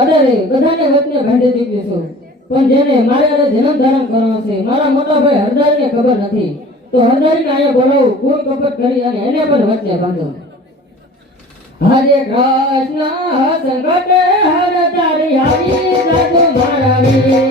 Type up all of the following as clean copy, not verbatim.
અરે બધાને વચને ભાંડી દીધી છું, પણ જેને મારે જન્મ ધારણ કરવાનો છે મારા મોટા ભાઈ હરદારીને ખબર નથી, તો હરદારીને અહીંયા બોલાવું, કોઈ કપટ કરી અને એને પણ વચને બાંધો. હરે કૃષ્ણ સંકટ હર તારી આવી સાધુ મારાવી.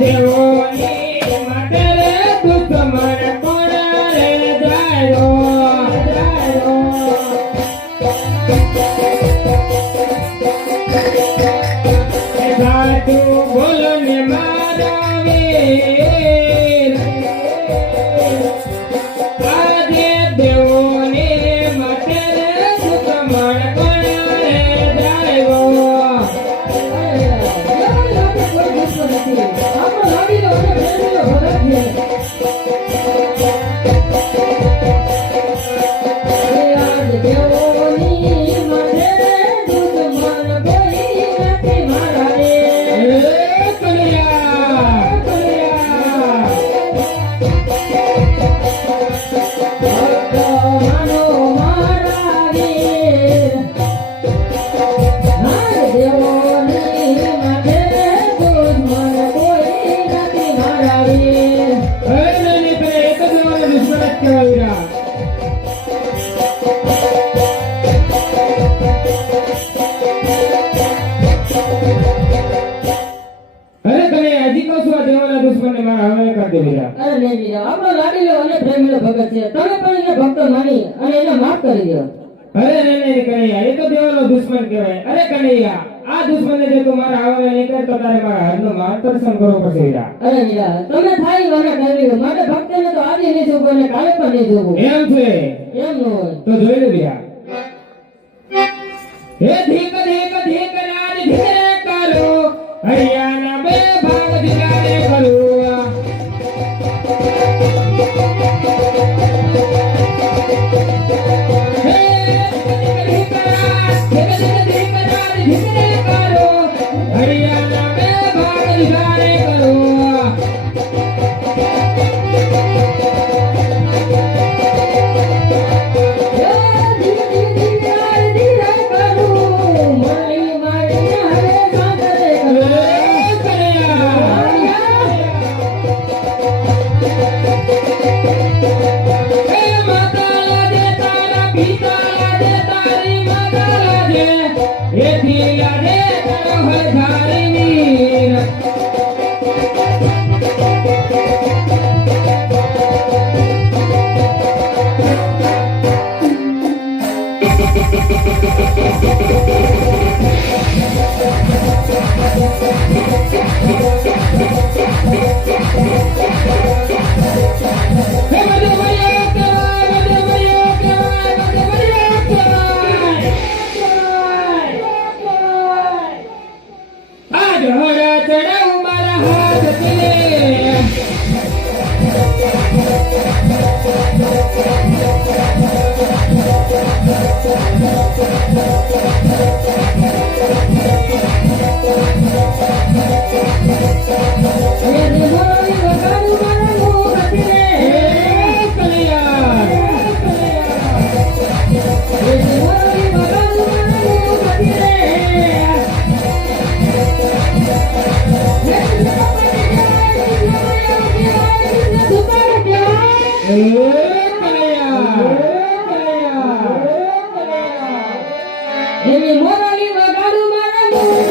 દેવોની માટે રે દુશ્મન નહીં બીજા આપણો લાડીલો અને પ્રેમીલો ભગત છે તમે પણ એને ભક્ત માની અને એને માફ કરી દો અરે નહીં કનૈયા એ તો દેવનો દુશ્મન કહેવાય અરે કનૈયા આ દુશ્મનને જો તું મારા આવવાને નહીં કરે તો તારે મારા હરનું માર્ગદર્શન કરવું પડશે વીરા અરે વીરા તમે થાય વાના કરી માટે ભક્તને તો આજે નહીં જોવું અને કાલે પણ નહીં જોવું એમ છે એમ ન હોય તો જોઈ લે વીરા હે ધીક ધીક ધીક રાજ ધીરે કરો હરિયાણા બે ભાગ ધીરે કરો હરિયાણા બે ભાગ ધીરે કરો એવી મોરલી વગાડું મારા મુખ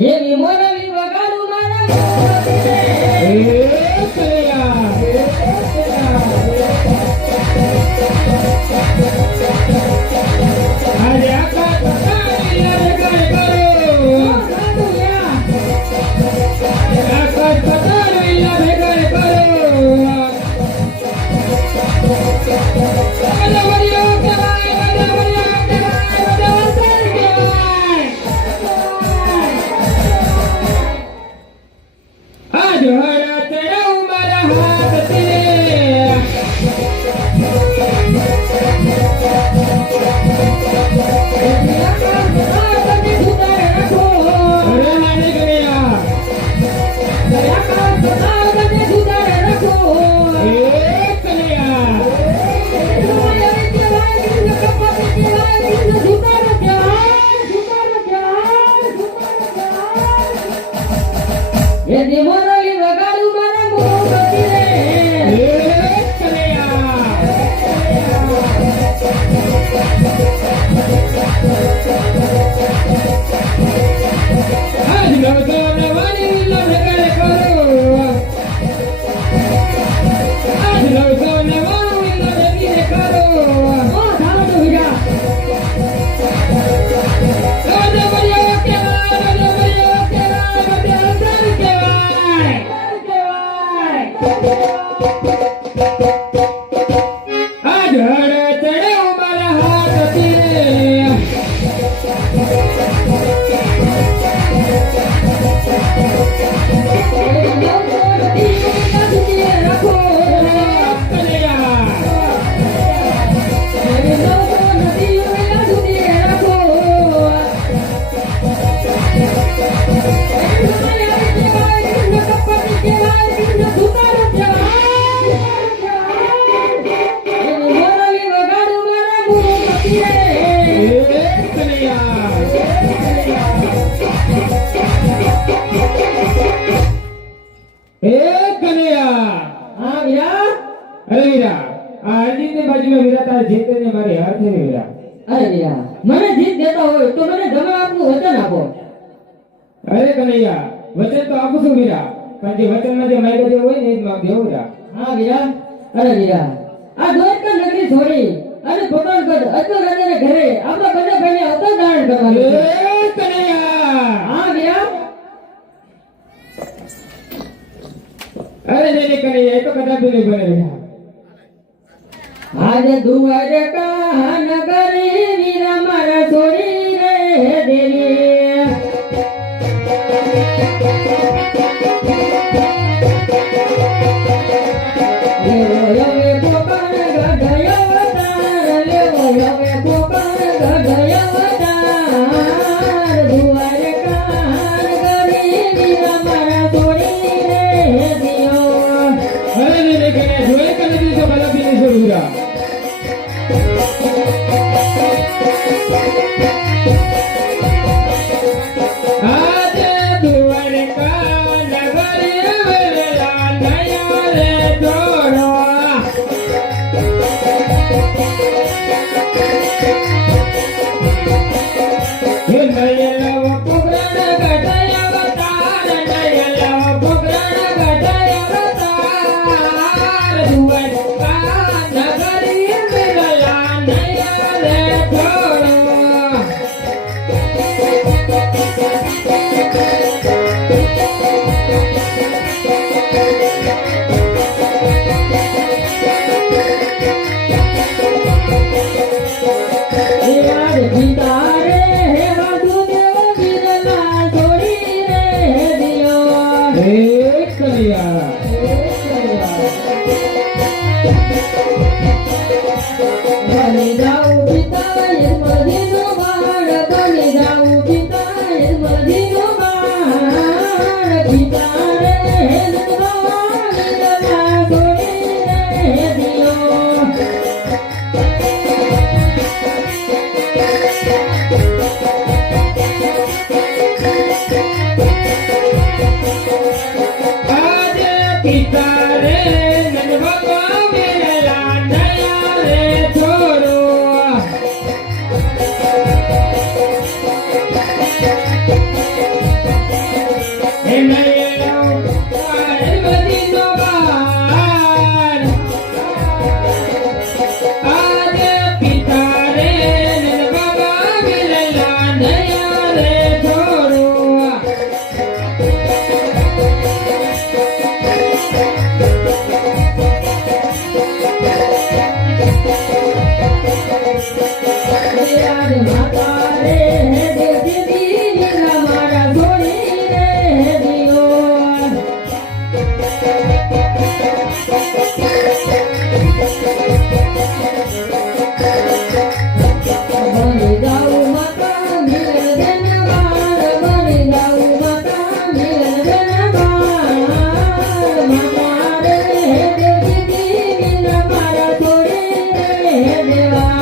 એવી મોરલી વગાડું મારા એ મોરલી વગાડું મારા મુખ અરે વીરા, આ અરજીતની બાજુમાં વીરા તારે જીતને મારી હાર થઈ વીરા. અરે વીરા, મને જીત દેતા હોય તો મને જમાવટનું વચન આપો. અરે કનૈયા, વચન તો આપું છું વીરા, પણ જે વચનમાં જે માંગ્યા જે હોય ને એ જ માંગ દેવો વીરા. હા વીરા, અરે વીરા, આ દ્વારકા નગરી છોડી અને પોતાનગઢ અચલ રાજાને ઘરે આપણા બંને ભાઈને અવતાર ધારણ કરવાનું છે. એ કનૈયા! હા વીરા, અરે નહીં કનૈયા, એ તો કદાપી નહીં બને વીરા. આજે દ્વારકા નગરી વીરા મારા છોડી રે દેવી. લેવો હવે પોપણ ગઢયો અવતાર, લેવો હવે પોપણ ગઢયો અવતાર. દ્વારકા નગરી વીરા મારા છોડી રે દિયો. અરે નહીં કનૈયા, જોઈ કનૈયા તો કદાપી નહીં છોડું વીરા. આજે દ્વારકા નગરી વેલા નયા રે જોડો. હે નયલવ પુગ્રણ ગઢય અવતાર, નયલવ પુગ્રણ ગઢય અવતાર. દ્વારકા નગરી વેલા નયા રે જોડો. યાર પિતા રે હે વાસુદેવ વીરલા છોડી રે દિયો. હે કનૈયા, બની જાઉં પિતા યશમતીનો બાળ, બની જાઉં પિતા યશમતીનો બાળ. પિતા રે હે નંદવા વીરલા છોડી રે દિયો. આજે પિતા રે નંદભગવા વેલા નયા રે છોડો. હે નયલવ પાર્વતીનો બાળ. આજે પિતા રે નંદભગવા વેલા નયા રે છોડો. યાર માતા રે હે દેવજી વીરલા મારા છોડી રે દિયો. બની જાઉં માતા મિલન દેનવાર, બની જાઉં માતા મિલન દેનવાર. માતા રે હે દેવજી વીરલા મારા છોડી રે દેવા.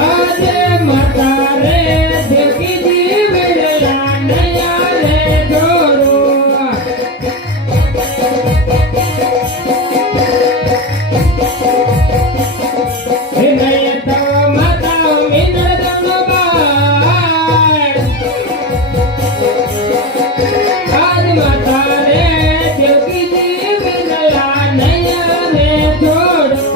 આજે માતા રે દેવકીજી વેલા નયા રે જોડો. હે નય તો માતા મિનરદનો બાળ. આજ માતા રે દેવકીજી વેલા નયા રે જોડો.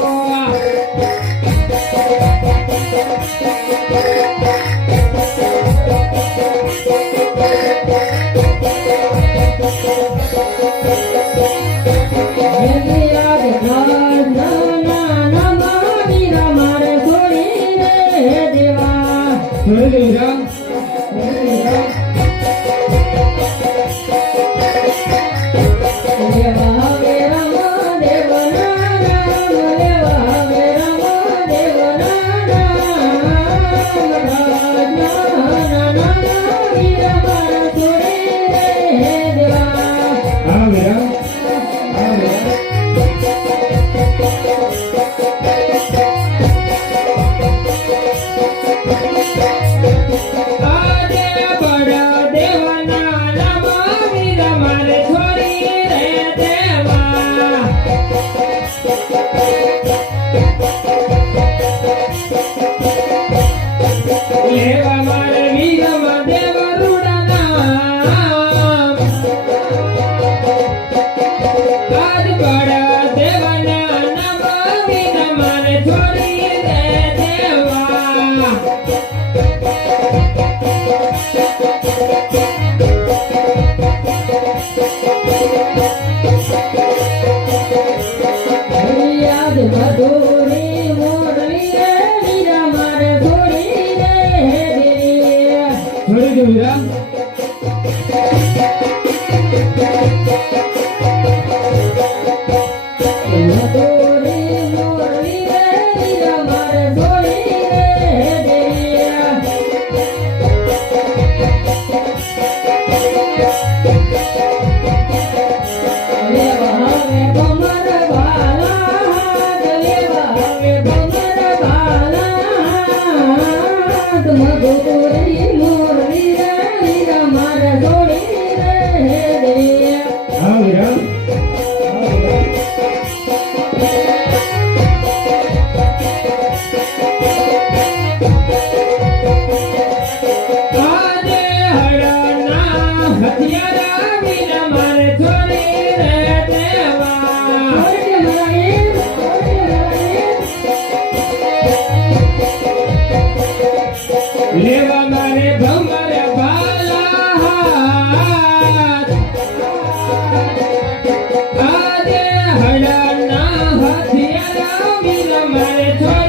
મધુરી મુરલી રે વીરા મારે છોડી રે હે દે હા વીરા આજે હળના હથિયારા વીરા મારે છોડી રે દેવા લેવા મારે ભમરે ભાલા હાથ આજે હળના હથિયારા વીરા મારે છોડી